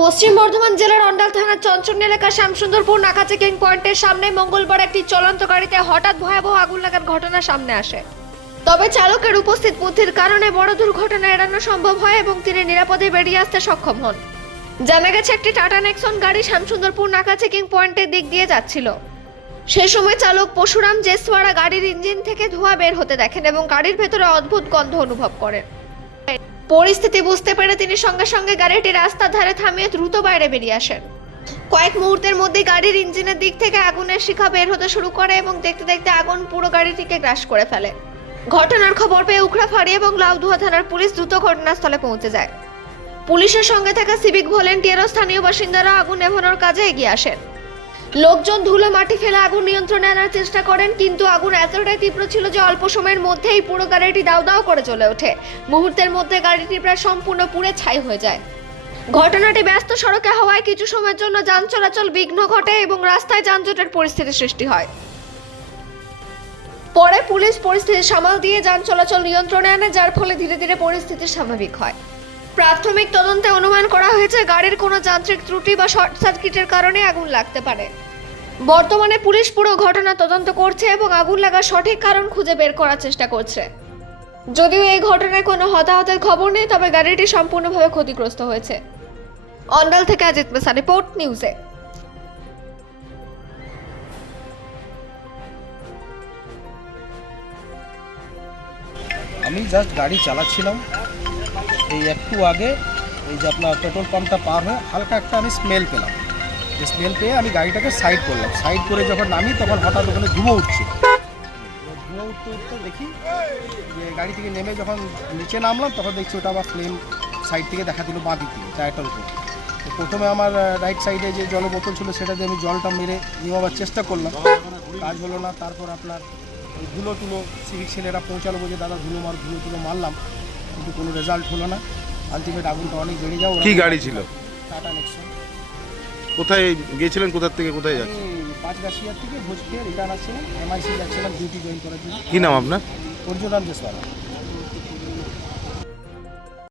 পশ্চিম বর্ধমান জেলার অন্ডাল থানার চঞ্চল এলাকার শ্যামসুন্দরপুর নাকা চেকিং পয়েন্টের সামনে মঙ্গলবার একটি চলন্ত গাড়িতে হঠাৎ ভয়াবহ আগুন লাগার ঘটনা সামনে আসে। তবে চালকের উপস্থিত বুদ্ধির কারণে বড় দুর্ঘটনা এড়ানো সম্ভব হয় এবং তিনি নিরাপদে বেরিয়ে আসতে সক্ষম হন। জানা গেছে একটি টাটা নেক্সন গাড়ি শ্যামসুন্দরপুর নাকা চেকিং পয়েন্টের দিক দিয়ে যাচ্ছিল। সেই সময় চালক পশুরাম জেসওয়ারা গাড়ির ইঞ্জিন থেকে ধোঁয়া বের হতে দেখেন এবং গাড়ির ভেতরে অদ্ভুত গন্ধ অনুভব করেন। পরিস্থিতি বুঝতে পেরে তিনি সঙ্গে সঙ্গে গাড়িটি রাস্তার ধারে থামিয়ে দ্রুত বাইরে বেরিয়ে আসেন। কয়েক মুহূর্তের মধ্যে গাড়ির ইঞ্জিনের দিক থেকে আগুনের শিখা বের হতে শুরু করে এবং দেখতে দেখতে আগুন পুরো গাড়িটিকে গ্রাস করে ফেলে। ঘটনার খবর পেয়ে উখড়াফাড়ি এবং লাউদুয়া থানার পুলিশ দ্রুত ঘটনাস্থলে পৌঁছে যায়। পুলিশের সঙ্গে থাকা সিভিক ভলেন্টিয়ার ও স্থানীয় বাসিন্দারা আগুন নেভানোর কাজে এগিয়ে আসেন। লোকজন ধুলো মাটি ফেলে আগুন নিয়ন্ত্রণে আনার চেষ্টা করেন, কিন্তু আগুন এতটাই তীব্র ছিল যে অল্প সময়ের মধ্যেই পুরো গাড়িটি দাউ দাউ করে জ্বলে ওঠে। মুহূর্তের মধ্যে গাড়িটি প্রায় সম্পূর্ণ পুড়ে ছাই হয়ে যায়। ঘটনাটি ব্যস্ত সড়কে হওয়ায় কিছু সময়ের জন্য যান চলাচল বিঘ্ন ঘটে এবং রাস্তায় যানজটের পরিস্থিতি সৃষ্টি হয়। পরে পুলিশ পরিস্থিতি সামাল দিয়ে যান চলাচল নিয়ন্ত্রণে আনে, যার ফলে ধীরে ধীরে পরিস্থিতি স্বাভাবিক হয়। প্রাথমিক তদন্তে অনুমান করা হয়েছে গাড়ির কোনো যান্ত্রিক ত্রুটি বা শর্ট সার্কিটের কারণে আগুন লাগতে পারে। বর্তমানে পুলিশ পুরো ঘটনা তদন্ত করছে এবং আগুন লাগার সঠিক কারণ খুঁজে বের করার চেষ্টা করছে। যদিও এই ঘটনায় কোনো হতাহতের খবর নেই, তবে গাড়িটি সম্পূর্ণভাবে ক্ষতিগ্রস্ত হয়েছে। অন্ডাল থেকে অজিত মেসা, রিপোর্ট নিউজে। আমি জাস্ট গাড়ি চালাচ্ছিলাম, এই একটু আগে এই যে আপনার পেট্রোল পাম্পটা পার হয়ে হালকা একটা আমি স্মেল পেলাম। স্মেল পেয়ে আমি গাড়িটাকে সাইড করলাম। সাইড করে যখন নামি তখন হঠাৎ ওখানে ধুঁয়ো উঠছিল। ধুঁয়ো উঠতে উঠতে দেখি যে গাড়ি থেকে নেমে যখন নিচে নামলাম তখন দেখছি ওটা আবার ফ্লেম সাইড থেকে দেখা দিল বাঁ দিক থেকে টায়ারটার উপর। তো প্রথমে আমার রাইট সাইডে যে জলের বোতল ছিল সেটা দিয়ে আমি জলটা মেরে নেওয়ার চেষ্টা করলাম, কাজ হলো না। তারপর আপনার ওই ধুলো সিভিক ছেলেরা পৌঁছালো, বলছে দাদা ধুলো মারলাম, কিন্তু কোনো রেজাল্ট হলো না। আলটিমেট আগুনটা অনেক বেড়ে যাও। কি গাড়ি ছিল? টাটা নেক্সন। কোথায় গিয়েছিলেন, কোথা থেকে কোথায় যাচ্ছেন? আমি পাঁচগাছিয়ার থেকে ভোজ খেয়ে রিটার্ন আসছিলাম, MIC যাচ্ছিলাম ডিউটি জয়েন করার জন্য। কি নাম আপনার? পরশুরাম জেসওয়ালা।